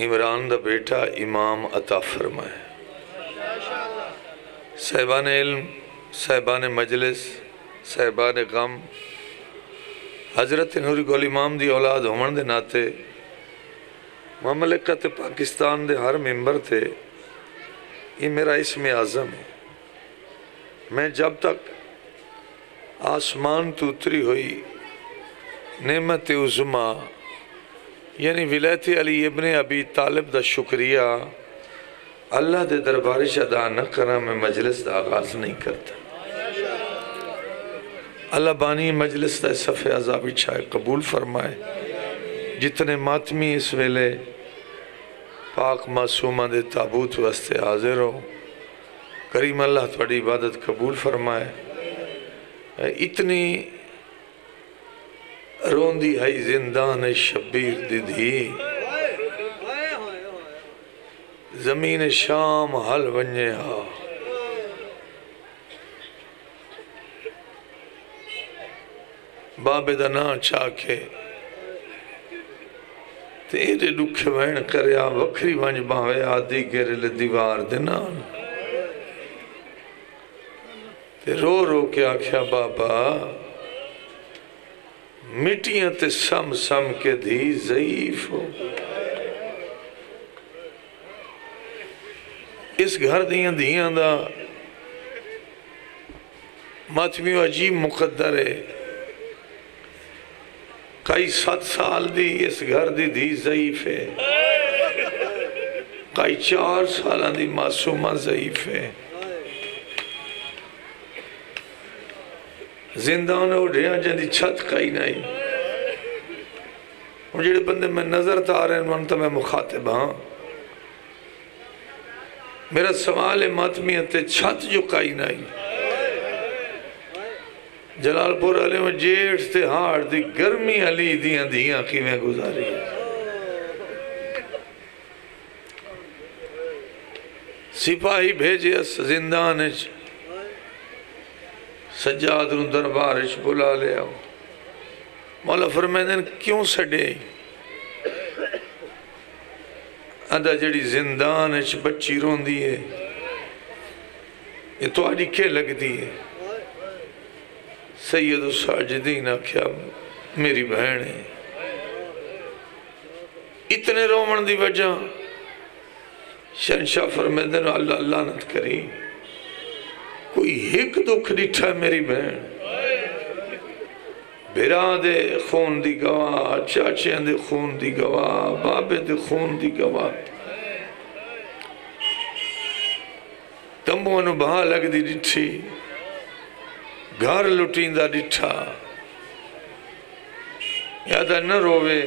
عمران دا بیٹا امام عطا فرمائے۔ صاحبان علم، صاحبان مجلس، صاحبان غم، حضرت نوری گل امام دی اولاد ہومن دے ناتے مملکت پاکستان دے ہر ممبر تھے، یہ میرا اسم اعظم ہے۔ میں جب تک آسمان تو اتری ہوئی نعمت عظمیٰ یعنی ولایت علی ابن ابی طالب دا شکریہ اللہ دے دربارش ادا نہ کرا، میں مجلس دا آغاز نہیں کرتا۔ اللہ بانی مجلس دا صفحہ عذابی چھائے قبول فرمائے۔ جتنے ماتمی اس ویلے پاک معصومہ دے تابوت واسطے حاضر ہو، کریم اللہ تھوڑی عبادت قبول فرمائے۔ اتنی روندی ہے زندان شبیر دی دھی، زمین شام حل ونجے ہا، بابے دا نا چاکے تیرے لکھے وین کریا وکری ونج باوے آدھی گرے لے دیوار دنان تے رو رو کے آکھیا بابا مٹیاں تے سم سم کے دھی ضعیف ہو، اس گھر دیاں دیاں دا ماتمیو عجیب مقدر ہے۔ کئی 7 سال دی اس گھر دی دھی ضعیف ہے، کئی 4 سالہ دی معصومہ ضعیف ہے۔ زندان اڑیا جن دی چھت کئی نہیں، اور جڑے بندے میں نظر تا رہے ہیں تو میں مخاطب ہاں۔ میرا سوال ماتمیت چھت جو کئی نہیں، جلال پور علی میں جیٹھ تے ہاڑ دی گرمی علی دیاں دیاں کی میں گزاری سپاہی بھیجے اس زندانش سجاد رو دربارش بلا لے آؤ۔ مولا فرمائن کیوں سڑے اندھا جڑی زندانش بچی رون دیئے یہ تو آڑی کے لگ دیئے؟ سید الساجدین آکھیا میری بہن ہے، اتنے رومن دی وجہ شہنشاہ فرمیدن اللہ اللہ نت کری کوئی ہک دکھ ڈٹھا میری بہن، بھرا دے خون دی گواہ، چاچیاں دے خون دی گواہ، بابے دے خون دی گواہ، تمبو انو بہا لگ دی ڈٹھی، گھر لٹین دا ڈٹھا، یادہ نہ روے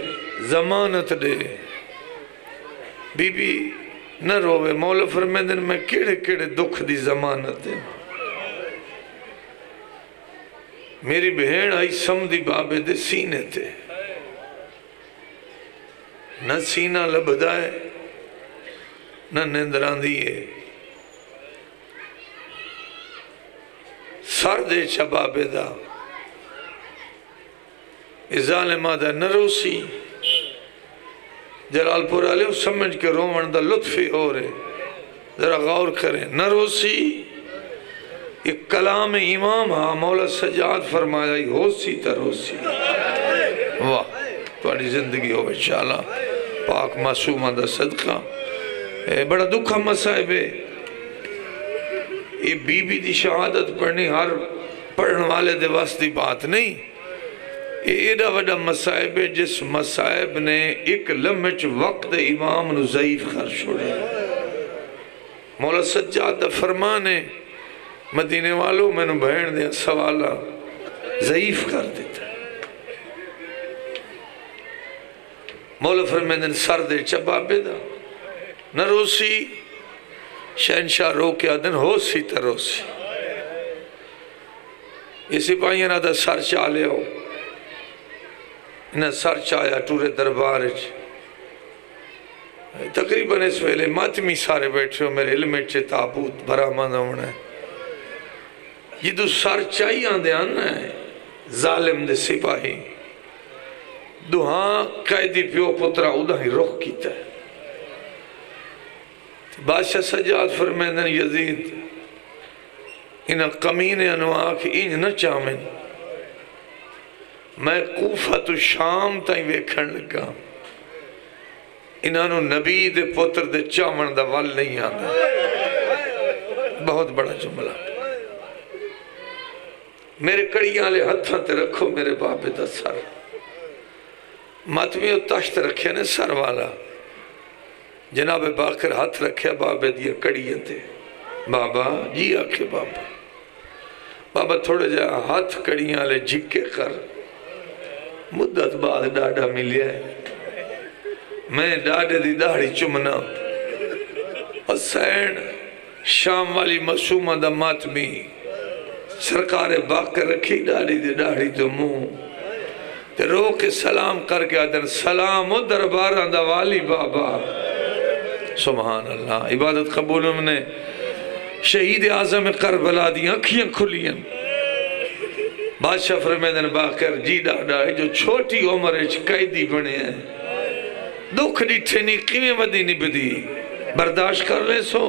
زمانت دے، بی بی نہ روے، مولا فرمیدن میں کیڑے کیڑے دکھ دی زمانت دے، میری بہن آئی سمدھی بابے دے سینے تے، نہ سینہ لبدائے نہ نندران دیئے، سر دے چا بابے دا ظالمہ دا نہ روسی، جلال پور علیہ سمجھ کے رومن دا لطفی ہو رہے، ذرا غور کریں، نہ روسی ایک کلام امام ہاں مولا سجاد فرمایا ہی ہو سی تا روسی۔ واہ تھوڑی زندگی ہو انشاءاللہ پاک معصومہ دا صدقہ۔ بڑا دکھا مسائب ہے، یہ بی بی دی شہادت پڑھنی ہر پڑھن والے دے واسطی بات نہیں، یہ ایڈا وڈا مسائب ہے جس مسائب نے ایک لمحچ وقت امام نو ضعیف کر چھوڑے۔ مولا سجاد دا فرمانے مدینے والوں میں نو بہن دیا سوالہ ضعیف کر دیتا، مولا فرمانے سر دے چبابے دا نہ روسی، شہنشاہ رو کے آدن ہو سی تا روسی، یہ سپاہیاں نہ دا سر چالے ہو، انہیں سر چایا ٹورے دربارج، تقریباً اس ویلے ماتمی سارے بیٹھے ہو، میرے علم چے تابوت بھرا ماندہ ہونا ہے، یہ دو سر چاہی آندے آنا ہے ظالم دے سپاہی، دو ہاں قیدی پیو پترہ ادھا ہی رخ کیتا ہے، بادشاہ سجاد فرمیندن یزید انہا کمینے انواع کی انج نہ چامن میں کوفہ تو شام تائیں ویکھن لگا انہوں نبی دے پتر دے چامن دا وال نہیں آتا بہت بڑا جملہ میرے کڑیاں لے ہتھاں تے رکھو میرے بابے دا سر ماتمیوں تاشت رکھے نے سر والا جناب باقر ہاتھ رکھے بابے دیا کڑیاں تے بابا جی آکھے بابا تھوڑے جا ہاتھ کڑیاں لے جھکے کر مدت بعد ڈاڈا ملیا ہے میں ڈاڈے دی داڑھی چمنا حسین شام والی معصومہ دا ماتمی سرکار باقر رکھی ڈاڑی دی داڑھی تو منہ تے رو کے سلام کر کے آدھر سلام و درباران دا والی بابا سبحان اللہ عبادت قبول نے شہید اعظم کربلا دی آنکھیاں کھلیں بادشاہ فرمیدن باقر جی ڈاڈا ہے جو چھوٹی عمر قیدی بنے ہیں دکھ ڈیٹھے نہیں قیمیں ودی نہیں بدی برداشت کر لے سو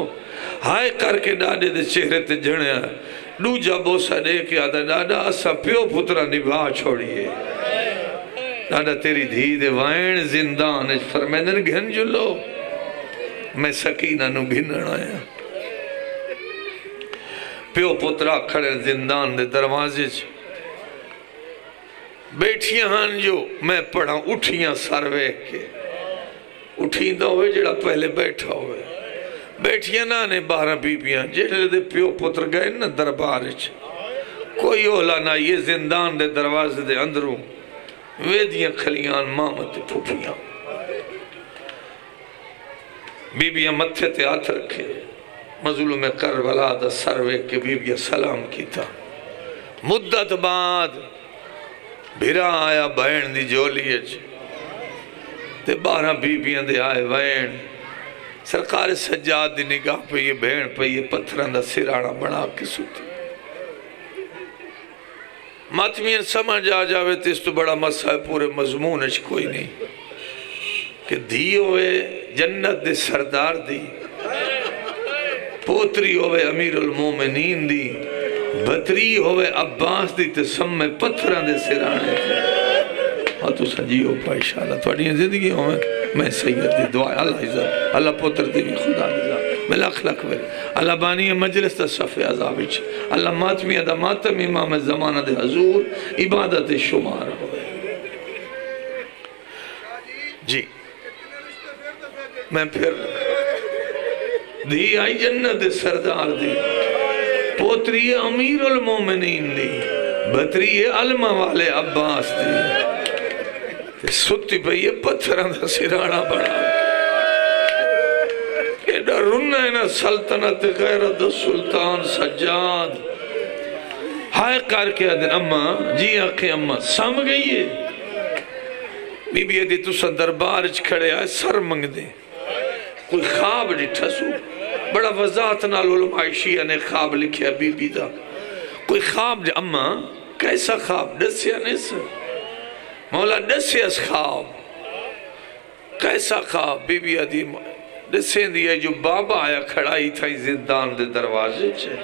ہائے کر کے ڈاڈے دے چہرے تے جھڑیا دوجا بوسا دے کے آدھا ڈاڈا اسا پیو پترہ نبھا چھوڑیے ڈاڈا تیری دھی دے وائن زندان فرمیدن گھن جلو میں سکینہ نو گھنن آیا پیو پترہ کھڑے زندان دے دروازے بیٹھیاں ہاں جو میں پڑھا اٹھیاں سروے کے اٹھیں دا ہوئے جڑا پہلے بیٹھا ہوئے بیٹھیاں نانے 12 بیبیاں جڑے دے پیو پتر گئے نا دربارچ کوئی اولا نہ یہ زندان دے دروازے دے اندروں ویدیاں کھلیاں مامت پھوپیاں بیبیاں متھے تے ہاتھ رکھے مظلوم کربلا دا سروے کے بیبیاں سلام کی تھا مدت بعد بھیرا آیا بہن دی جولی تے 12 بیبیاں دے آئے بہن سرکار سجاد دی نگاہ پہ یہ بہن پہ یہ پتھران دا سرانا بنا کے سوتی ماتمین سمجھ آ جاوے تے اس تو بڑا مسئلہ پورے مضمون اچھ کوئی نہیں کہ دھی ہوئے جنت دے سردار دی پوتری ہوئے امیر المومنین دی بطری ہوئے عباس دی تے سمیں پتھران دے سرانے ہاں تو سنجیو پا انشاءاللہ توڑی زندگی ہوئے میں سید دی دعائے اللہ عزت اللہ پتر دی بھی خدا عزت میں لاکھ لکھ بھر اللہ بانی مجلس تا صفحہ عذابیچ اللہ ماتمی دا ماتم امام زمانہ دے حضور عبادت شمار ہوئے جی میں پھر دی آئی جنت سردار دی پوتری امیر المومنین دی بطری علمہ والے عباس دی ستی پہ یہ پتھران دا سرانا بڑا ایڈا رنہ ہے نا سلطنت غیرت سلطان سجاد ہائے کار کے آدھن اممہ جی آنکھیں اممہ سام گئی ہے بی بی ایدی تو سا دربارج کھڑے آئے سر منگ دے کوئی خواب ڈٹھا سو بڑا وضاحت نال علماء شیعہ نے خواب لکھیا بی بی دا کوئی خواب دے اممہ کیسا خواب ڈسیا نہیں سر مولا ڈسیا اس خواب کیسا خواب بی بی ایدی ڈسیں دیا جو بابا آیا کھڑائی تھا زندان دے دروازے چھے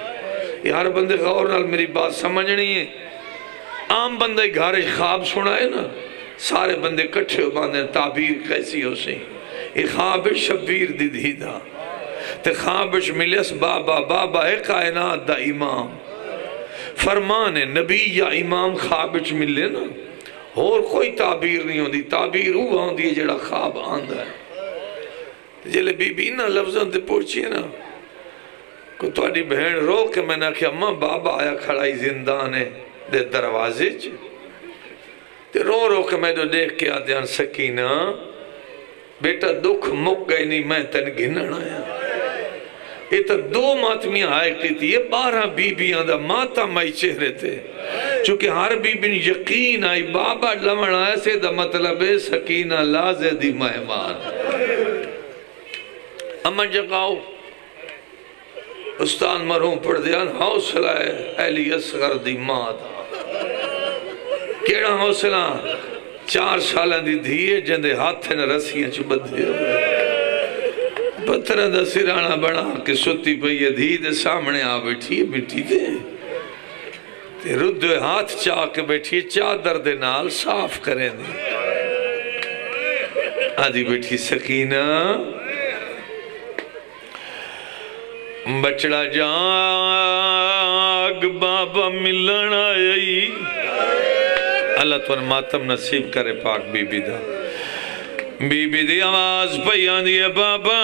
یہ ہر بندے غور نال میری بات سمجھنی ہے عام بندے گھارج خواب سنائے نا سارے بندے کٹھے ہو باندھے تعبیر کیسی ہو سی یہ خوابش شبیر دی دیدہ تے خوابش ملیس بابا بابا اے کائنات دا امام فرمان نبی یا امام خوابش ملے نا اور کوئی تعبیر نہیں ہوندی تعبیر وہ ہوندی ہے جڑا خواب آندہ ہے جلے بی بی نا لفظاں تے پوچھئے نا کو توڑی بہن رو کہ میں نے کہا ماں بابا آیا کھڑائی زندانے دے دروازے چھے تے رو رو کہ میں تو دیکھ کے آدھیان سکینہ بیٹا دکھ مک گئی نہیں میں تن گھنن آیا یہ تو 2 ماتمیاں آئے کی تھی یہ 12 بیبیاں دا ماتا مائی چہرے تھے چونکہ ہر بیبین یقین آئی بابا لمن آئے سے دا مطلب ہے سکینہ لازے دی مہمان اما جگاؤ استان مرہوں پڑھ دیان حوصلہ ہے اہلی اصغر دی ماں دا کیڑا حوصلہ 4 سالہ دی دھیے جندے ہاتھے نے رسیاں چو بدھے ہوئے پتھر دا سرانا بنا کے ستی پئی دھی دے سامنے آ بیٹھی مٹی دے تے رد ہاتھ چاہ کے بیٹھی چادر دے نال صاف کریں دے آدھی بیٹھی سکینہ بچڑا جاگ بابا ملن آئی اللہ تو ماتم نصیب کرے پاک بی بی دا بی بی دی آواز پیان دی بابا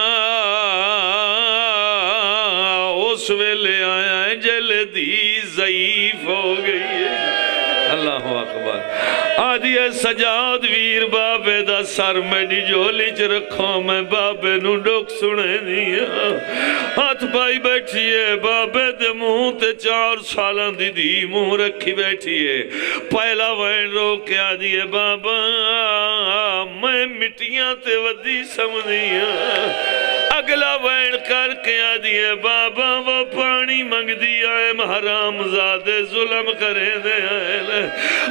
اس ویلے آیا ہے جلدی ضعیف ہو گئی ہے اللہ اکبر آدھی ہے سجاد ویر بابے دا سر میری جولی چ رکھو میں بابے نو ڈوک سنے دیا ہاتھ پائی بیٹھی ہے بابے دے منہ تے 4 سالان دی دی منہ رکھی بیٹھی ہے پہلا وین رو کے آدھی ہے بابا میں مٹیاں تے ودی سمجھیا اگلا وین کر کے آدھی ہے بابا وہ پانی منگ دیا ہے حرام زادے ظلم کرے دے آئے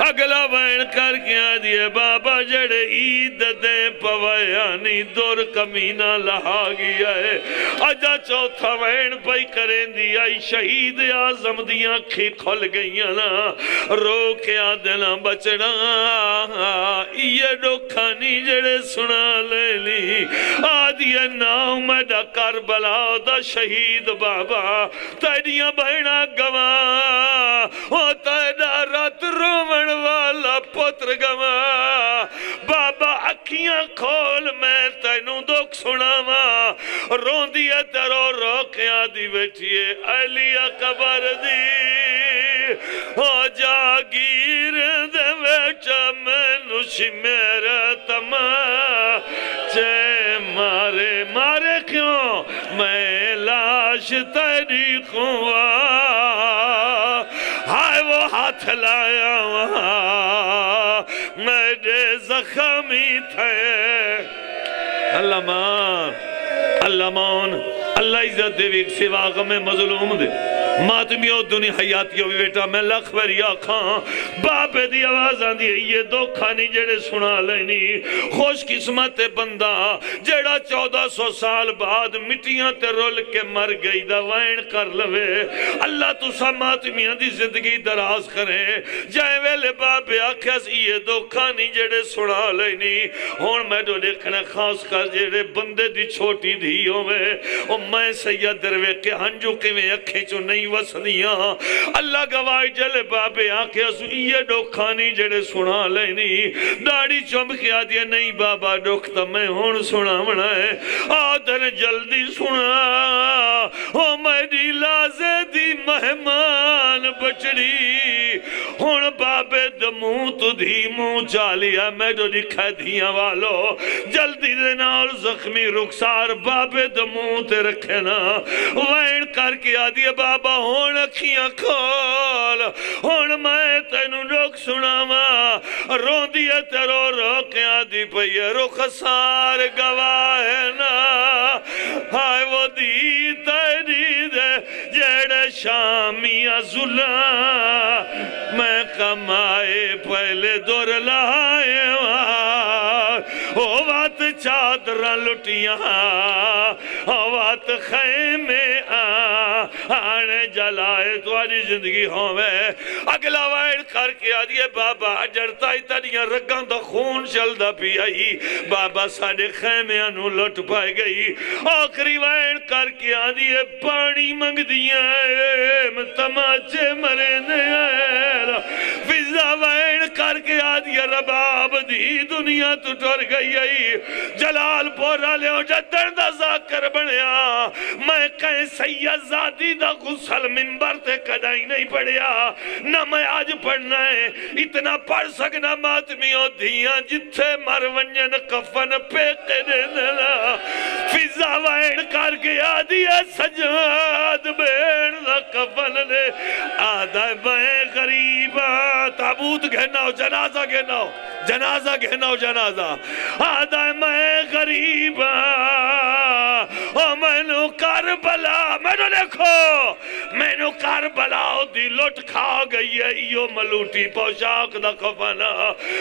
اگلا وین کر کے آدھی ہے بابا جڑے عید دے پویانی دور کمینہ لہا گیا ہے اجا چوتھا وین پائی کریں دی آئی شہید آزم دیاں کھی کھل گئیاں نا رو کے آدھنا بچڑا یہ ڈوکھانی جڑے سنا لے لی آدھی ہے ناؤ میں دا کربلا دا شہید بابا تیڑیاں بہنا گواہ ہوتا ہے دا رات رومن والا پتر گواہ بابا اکھیاں کھول میں تینوں دکھ سناوا رون دیا تیرو روکیاں دی بیٹھئے علی اکبر دی ہو جاگیر دے بیٹھا میں نوشی میرا تمہ چے مارے مارے کیوں میں لاش تیری خواہ ہائے وہ ہاتھ لایا وہاں میرے زخمی تھے اللہ مان اللہ عزت دے ویک سوا غم مظلوم دے ماتمیوں دنی حیاتیوں بھی بیٹا میں لکھ بریا کھاں باپے دی آواز آن دی یہ دو کھانی جڑے سنا لینی خوش قسمت بندہ جڑا 1400 سال بعد مٹیاں تے رول کے مر گئی دا وین کر لوے اللہ تو سا ماتمیاں دی زندگی دراز کرے جائے ویلے باپے آکھیس یہ دو کھانی جڑے سنا لینی ہون میں دو دیکھنے خاص کر جڑے بندے دی چھوٹی دھیوں میں میں سید دروے کے ہنجو کے میں اکھیں چو نہیں وسدیاں اللہ گواہی جلے بابے آنکھیں اسو یہ ڈوکھانی جڑے سنا لینی داڑی چمب کیا دیا نہیں بابا ڈوکھتا میں ہون سنا منا ہے آدھر جلدی سنا او میری لازے دی مہمان بچڑی ہون بابے دموں تو دھیموں چالیا میں جو دکھا دھیاں والو جلدی دینا اور زخمی رخسار بابے دموں تے رکھے نا وین کر کے آدھی بابا ہون اکھیاں کھول ہون میں تینو روک سناوا رون دیا تیرو روکیں آدھی پئی رخسار گواہ ہے نا ہائے وہ دی تیری دے جیڑے شامیہ ظلم میں کمائے پہلے دور لائے او وات چادرہ لٹیاں او وات خیمے آنے جلائے تواری زندگی ہوئے اگلا وائر کر کے آدھئے بابا جڑتا ہی تڑیاں رگان دا خون چلدہ پی آئی بابا ساڑھے خیمے انہوں لٹ پائے گئی آخری وائر کر کے آدھئے پانی منگ دیا تماچے مرنے آئے فضا وائر کر کے آدھئے رباب دی دنیا تو ٹر گئی جلال پورا لے ہو جدر دا ذاکر بنیا میں کہیں سید زادی دا غسل منبر تے کدائی نہیں پڑیا نہ میں آج پڑھنا ہے اتنا پڑھ سکنا ماتمیوں دھیاں جتھے مرونجن کفن پہ قدنا فضا وائن کر کے آدھی ہے سجاد بین دا کفن دے آدھا میں غریبا تابوت گھناؤ جنازہ گھناؤ جنازہ گھناؤ جنازہ آدھا میں غریبا او میں نو کربلا میں نو دیکھو میں نو کربلا دی لٹ کھا گئی ہے ایو ملوٹی پوشاک دا کفن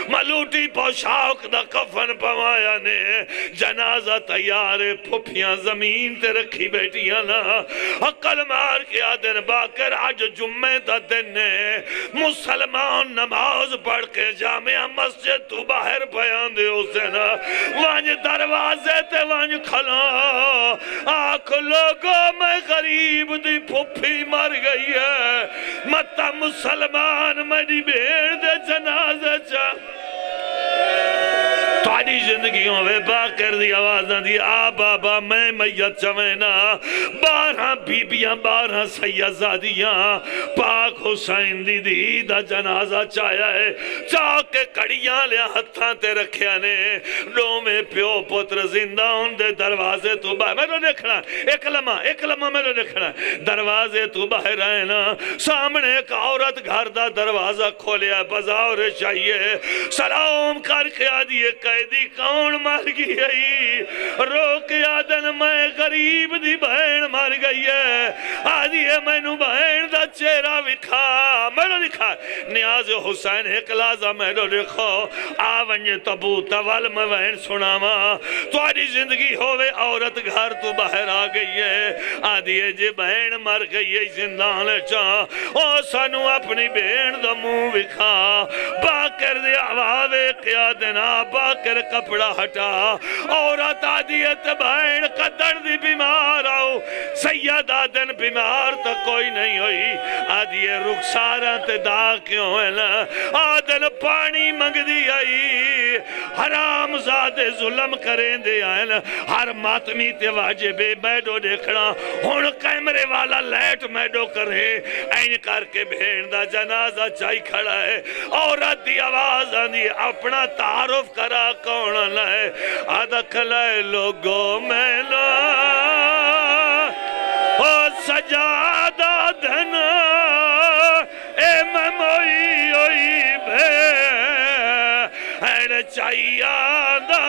ملوٹی پوشاک دا کفن پوایا نے جنازہ تیار پھپیاں زمین تے رکھی بیٹیاں نا عقل مار کے آدن باکر آج جمعہ دا دن ہے مسلمان نماز پڑھ کے جامعہ مسجد تو باہر بیان دے اسے نا وانج دروازے تے وانج کھلا آکھ لوگوں میں غریب دی پھپی مر گئی ہے متا مسلمان میری بھیڑ دے جنازہ چاہ تاری زندگیوں میں باکر دی آوازاں دی آ بابا میں میت چوینا 12 بیبیاں 12 سیدزادیاں پاک حسین دی دا جنازہ چاہیا ہے چاہ کے کڑیاں لیا ہتھاں تے رکھیا نے نو میں پیو پتر زندہ ان دے دروازے تو باہر میں نے دیکھنا ایک لمحہ میں نے دیکھنا دروازے تو باہر آئے نا سامنے ایک عورت گھر دا دروازہ کھولیا بزاور چاہیے سلام کر کے آدھی قیدی کون مر گئی ہے رو کے آدن میں غریب دی بہن مر گئی ہے آدھی ہے میں نو بہن دا چہرہ وکھا میں نے لکھا نیاز حسین ایک لازہ میں نے لکھو آونج تبوت وال میں بہن سناما تو آدھی زندگی ہوئے عورت گھر تو باہر آ گئی ہے آدھی ہے جی بہن مر گئی ہے زندان چاہ او سانو اپنی بہن دا منہ وکھا باکر دی آواوے قیادنا باکر کپڑا ہٹا عورت آدیت بہن قدر دی بیمار آؤ سید آدن بیمار تا کوئی نہیں ہوئی آدھی رخسارہ تے دا کیوں ہے نا آدن پانی منگ دی آئی حرام زادے ظلم کریں دے آئے نا ہر ماتمی تے واجبے میڈو دیکھنا ہون کیمرے والا لیٹ میڈو کرے این کر کے بھین دا جنازہ چاہی کھڑا ہے عورت دی آواز آنی اپنا تعارف کرا کون لائے آدھا کھلائے لوگوں میں لا او سجادہ دھنا اے مموئی ہوئی بے این چاہی آدھا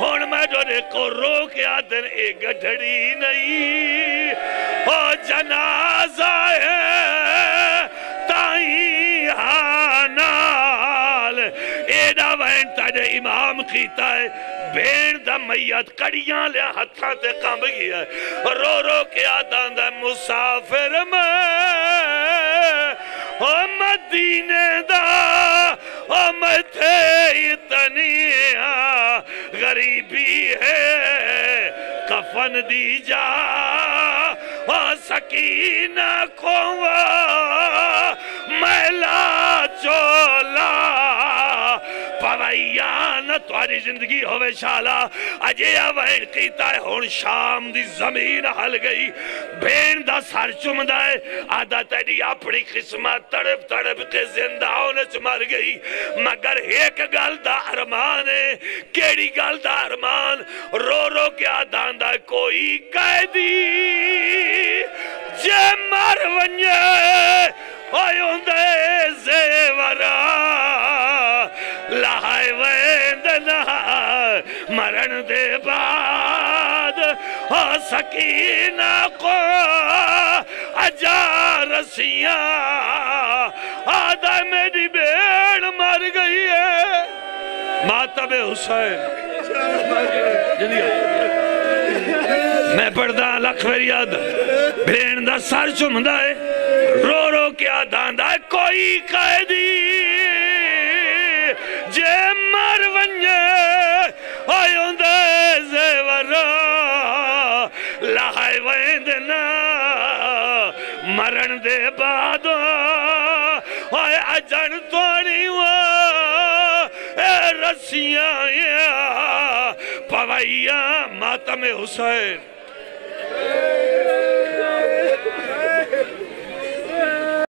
ہون میں جو نے کو رو کے آدھن ایک گھڑی نہیں او جنازہ ہے تائیں ہانال ایڈا وین تاجے امام کیتا ہے بین دا میت کڑیاں لیا ہتھاں تے کام گیا ہے رو رو کے آدھان دا مسافر میں او مدینے دا او میں تھے اتنی غریبی ہے کفن دی جا او سکینہ کو محلہ چولا پوائیان تواری زندگی ہوئے شالا اجے آوائن کیتا ہے ہون شام دی زمین حل گئی بین دا سر چم دائے آدھا تیری اپنی قسمت تڑپ تڑپ کے زندہ ہونے چمر گئی مگر ایک گل دا ارمان ہے کیڑی گل دا ارمان رو رو کے آدھان دا کوئی قیدی جے مر ونجے ہوئیوں دے زیورہ لہائے ویندنا مرن دے بعد سکینہ کو اجا رسیاں آدھا میری بیڑ مر گئی ہے ماتب حسین میں پڑھدا لکھ فریاد بین دا سر چمدہ ہے رو رو کیا داندہ ہے کوئی قیدی جے مر ونجے آئیوں دے زیورہ لہائے ویندنا مرن دے بعد آئے اجن توڑی اے رسیاں پوائیاں ماتم حسین